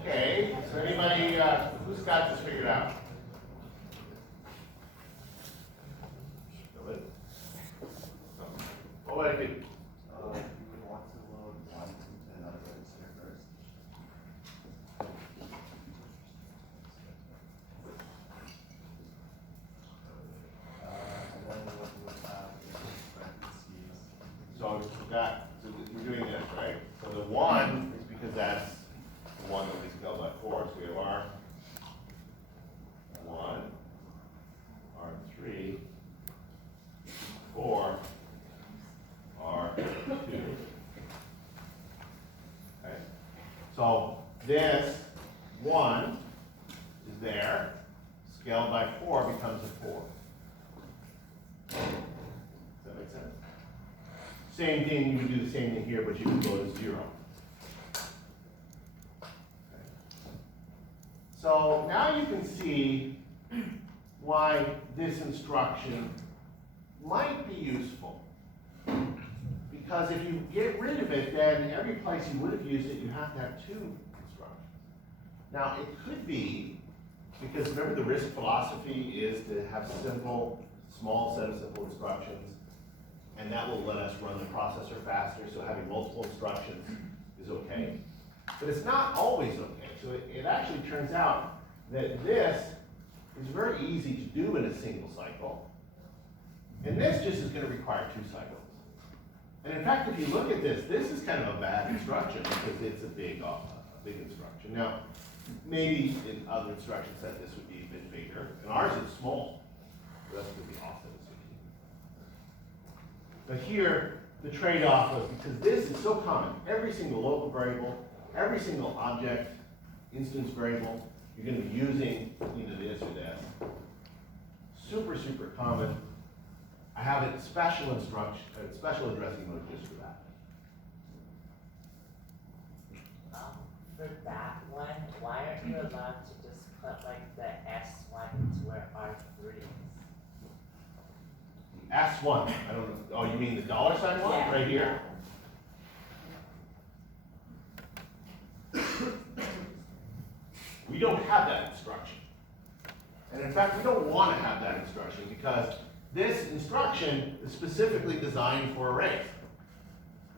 Okay, so anybody, who's got this figured out? What would I do? You would want to load 1 to another register first. And then what you would have is parentheses. So we're doing this, right? So the 1 is because that's the one that we scaled by 4. So we have R1, R3, 4, R2. Okay. So this 1 is there, scaled by 4 becomes a 4. Does that make sense? Same thing, you would do the same thing here, but you would go to 0. Okay. So now you can see why this instruction might be useful. Because if you get rid of it, then every place you would have used it, you have to have 2 instructions. Now, it could be, because remember the RISC philosophy is to have simple, small set of simple instructions, and that will let us run the processor faster, so having multiple instructions is okay. But it's not always okay. So it actually turns out that this is very easy to do in a single cycle, and this just is going to require 2 cycles. And in fact, if you look at this, this is kind of a bad instruction because it's a big instruction. Now, maybe in other instruction set this would be a bit bigger, and ours is small. The rest would be offset as 15. But here, the trade-off was because this is so common. Every single local variable, every single object, instance variable, you're going to be using either this or this. Super, super common. I have a special instruction, a special addressing mode just for that. For that one, why aren't you allowed to just put like the S1 to where R3 is? S1, I don't know. Oh, you mean the $sign one? Yeah. Right here. We don't have that instruction. And in fact, we don't want to have that instruction because this instruction is specifically designed for arrays,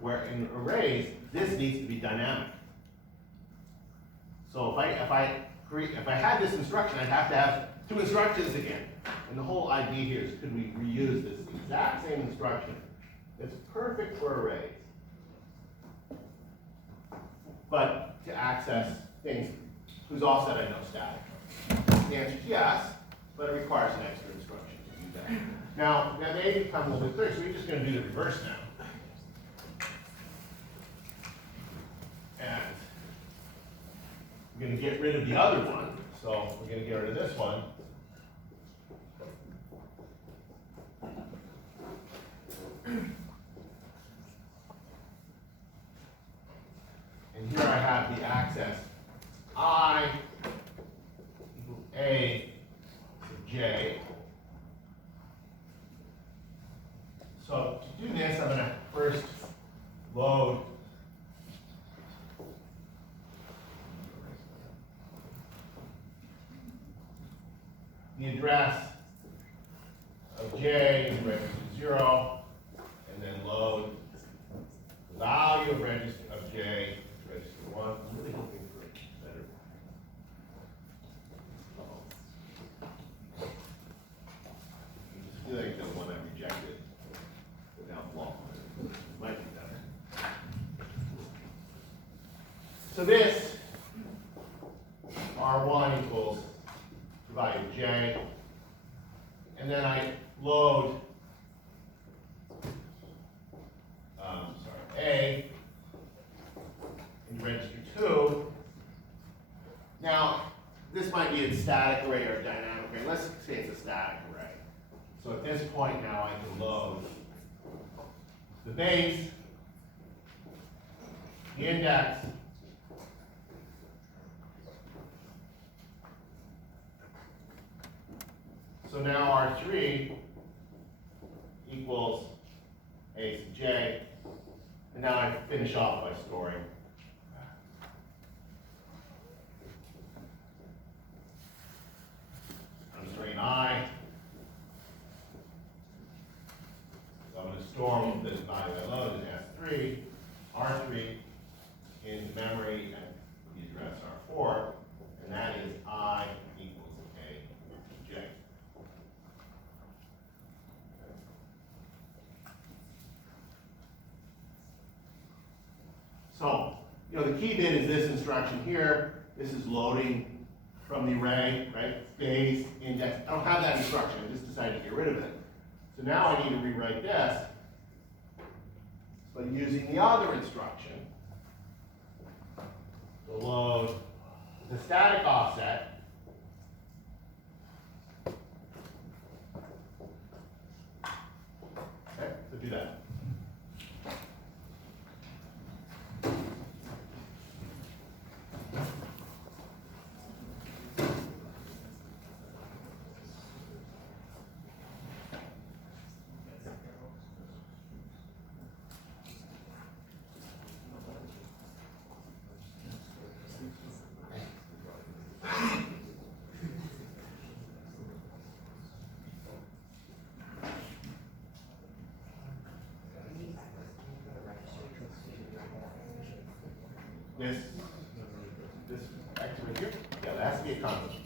where in arrays, this needs to be dynamic. So if I had this instruction, I'd have to have 2 instructions again. And the whole idea here is, could we reuse this exact same instruction that's perfect for arrays, but to access things whose offset I know static? The answer is yes, but it requires an extra instruction to do that. Now, that may become a little bit clearer, so we're just going to do the reverse now. And we're going to get rid of the other one, so we're going to get rid of this one. And here I have the access I equals A to J. So to do this, I'm going to first load the address of J in register 0, and then load the value of register of J So this R1 equals divided J, and then I load A into register 2. Now, this might be a static array or a dynamic array. Let's say it's a static array. So at this point now I can load the base, the index, so now R3 equals A to J, and now I finish off by storing I. So I'm going to store the value I loaded S3, R3 into memory at the address R4, and that is I equals A to J. So, the key bit is this instruction here. This is loading from the array, right? Base, index. I don't have that instruction. I just decided to get rid of it. So now I need to rewrite this, but using the other instruction to load the static offset. Okay, so do that. This X right here? Yeah, that has to be a constant.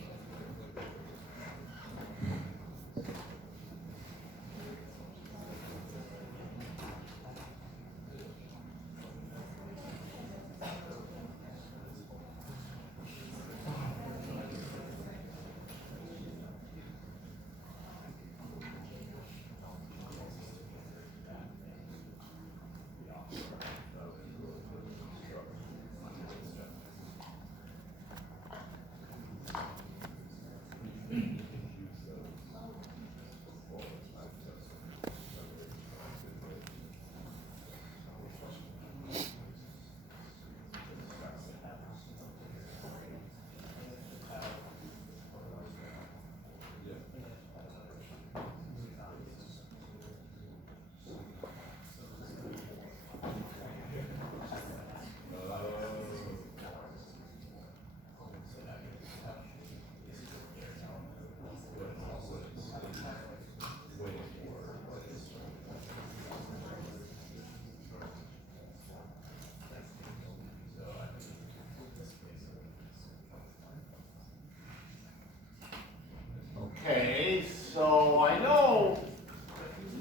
Okay, so I know,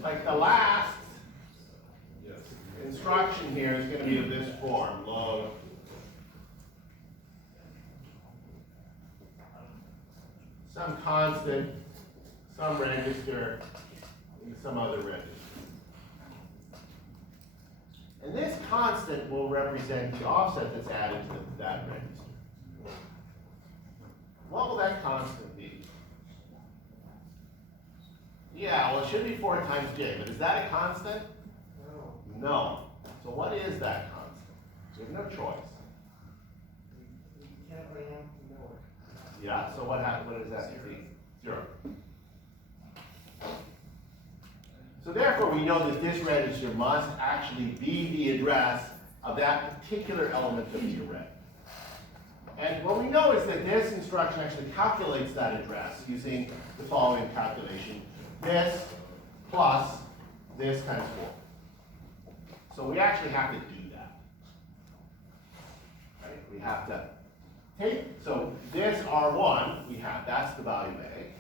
like the last instruction here is going to be of this form, load some constant, some register, and some other register. And this constant will represent the offset that's added to that register. What will that constant be? Yeah, well, it should be 4 times j, but is that a constant? No. No. So what is that constant? You have no choice. You can't right now know it. Yeah, so what happens? What does that be? 0. So therefore, we know that this register must actually be the address of that particular element of the array. And what we know is that this instruction actually calculates that address using the following calculation. This plus this times 4. So we actually have to do that. Right? We have to take, so this R1, we have, that's the value of A.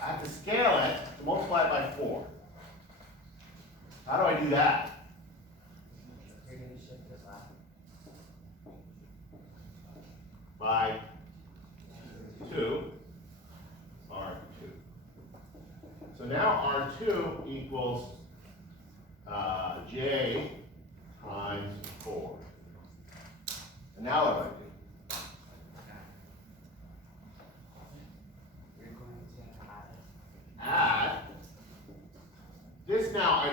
I have to scale it to multiply it by 4. How do I do that? You're going to shift this up. by 2, R2. So now R2 equals J times 4. And now what do I do? You're going to Add this now,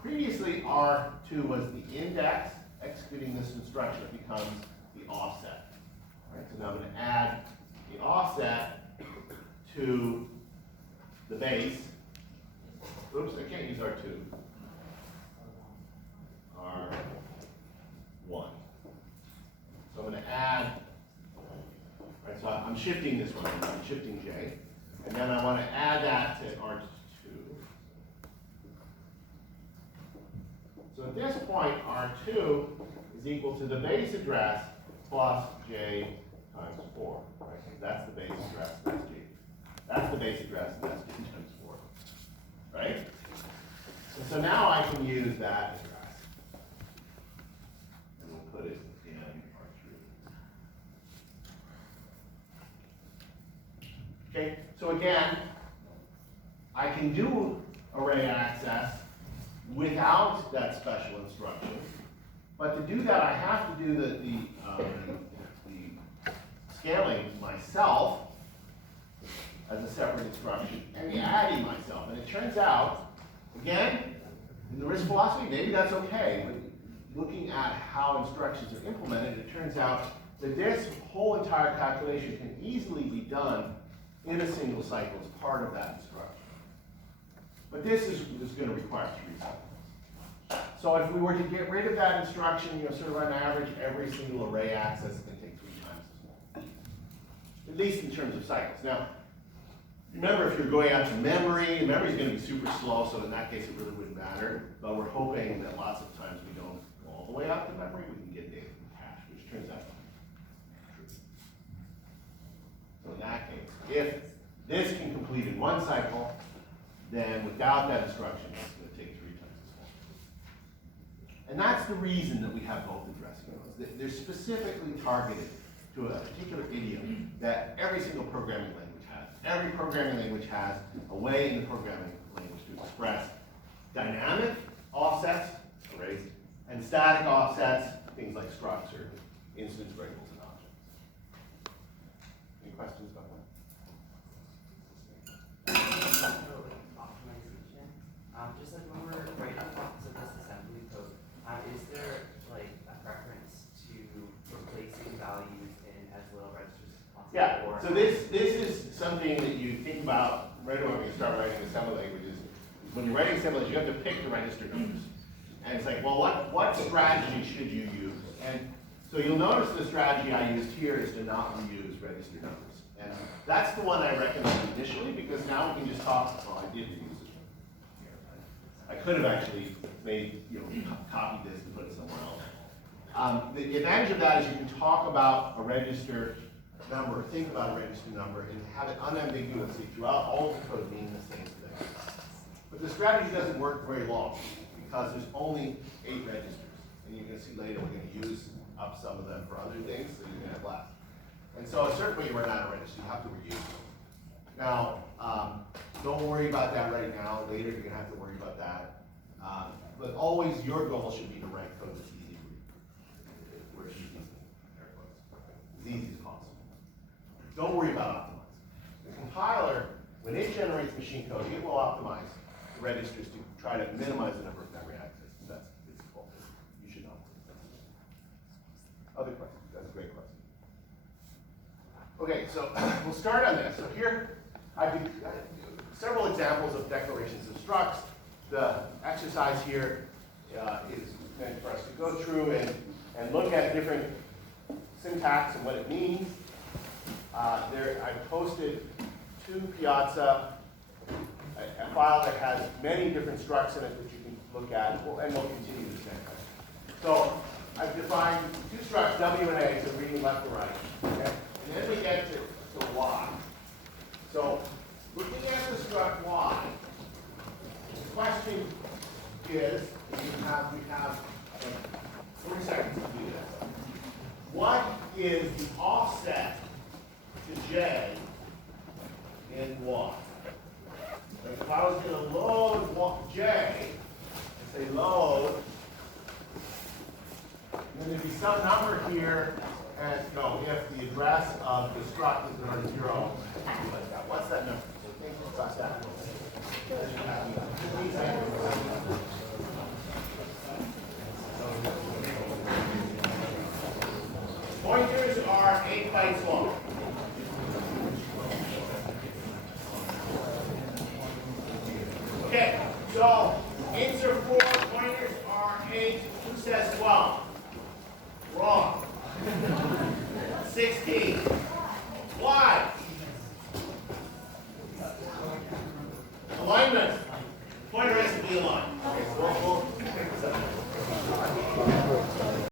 previously R2 was the index. Executing this instruction, it becomes the offset. All right, so now I'm going to add the offset to the base. Oops, I can't use R2. R1. So I'm going to add, right, so I'm shifting this one, I'm shifting J. And then I want to add that to R2. So at this point, R2 is equal to the base address plus J times 4. Right? That's the base address, that's J. That's the base address, and that's J times 4. Right? And so now I can use that address. And we'll put it in R3. Okay, so again, I can do array access without that special instruction. But to do that, I have to do the scaling myself as a separate instruction, and the adding myself. And it turns out, again, in the risk philosophy, maybe that's okay, but looking at how instructions are implemented, it turns out that this whole entire calculation can easily be done in a single cycle as part of that instruction. But this is going to require 3 cycles. So if we were to get rid of that instruction, sort of on average, every single array access is going to take 3 times as long. At least in terms of cycles. Now, remember if you're going out to memory, the memory is going to be super slow, so in that case it really wouldn't matter. But we're hoping that lots of times we don't go all the way out to memory, we can get data from cache, which turns out to be true. So in that case, if this can complete in 1 cycle, then without that instruction, it's going to take 3 times as long. And that's the reason that we have both addressing modes. They're specifically targeted to a particular idiom that every single programming language has. Every programming language has a way in the programming language to express dynamic offsets, arrays, and static offsets, things like structs or instance variables and objects. Any questions about that? Optimization. Just like when we're writing blocks of this assembly code, is there like a preference to replacing values in as little registers as possible? Yeah, so this is something that you think about right away when you start writing assembly languages. When you're writing assembly, you have to pick the register numbers. And it's like, well, what strategy should you use? And so you'll notice the strategy I used here is to not reuse register numbers. And that's the one I recommend initially, because now we can just talk, well, I did reuse it. I could have actually made, copied this and put it somewhere else. The advantage of that is you can talk about a register number, think about a register number, and have it unambiguously throughout all the code meaning the same thing. But the strategy doesn't work very long, because there's only 8 registers. And you're going to see later we're going to use up some of them for other things, so you're going to have less. And so at a certain point you run out of registers, you have to reuse them. Now, don't worry about that right now. Later you're going to have to worry about that. But always your goal should be to write code that's easy to read. Where it's easy, as easy as possible. Don't worry about optimizing. The compiler, when it generates machine code, it will optimize the registers to try to minimize the number of memory accesses. That's its goal. You should know. Other questions? That's a great question. Okay, so we'll start on this. So here, I did several examples of declarations of structs. The exercise here is meant for us to go through and look at different syntax and what it means. I posted to Piazza a file that has many different structs in it that you can look at, and we'll continue the same way. So I've defined 2 structs, W and A, so reading left to right. Okay? And then we get to Y. So looking at the struct Y, the question is, we have like 40 seconds to do this. What is the offset j in y. Like if I was going to load j, I say load, then there'd be some number here at, if the address of the struct is not 0. What's that number? Think about that. Pointers are 8 bytes long. Okay, so insert 4 pointers are 8. Who says 12? Wrong. 16.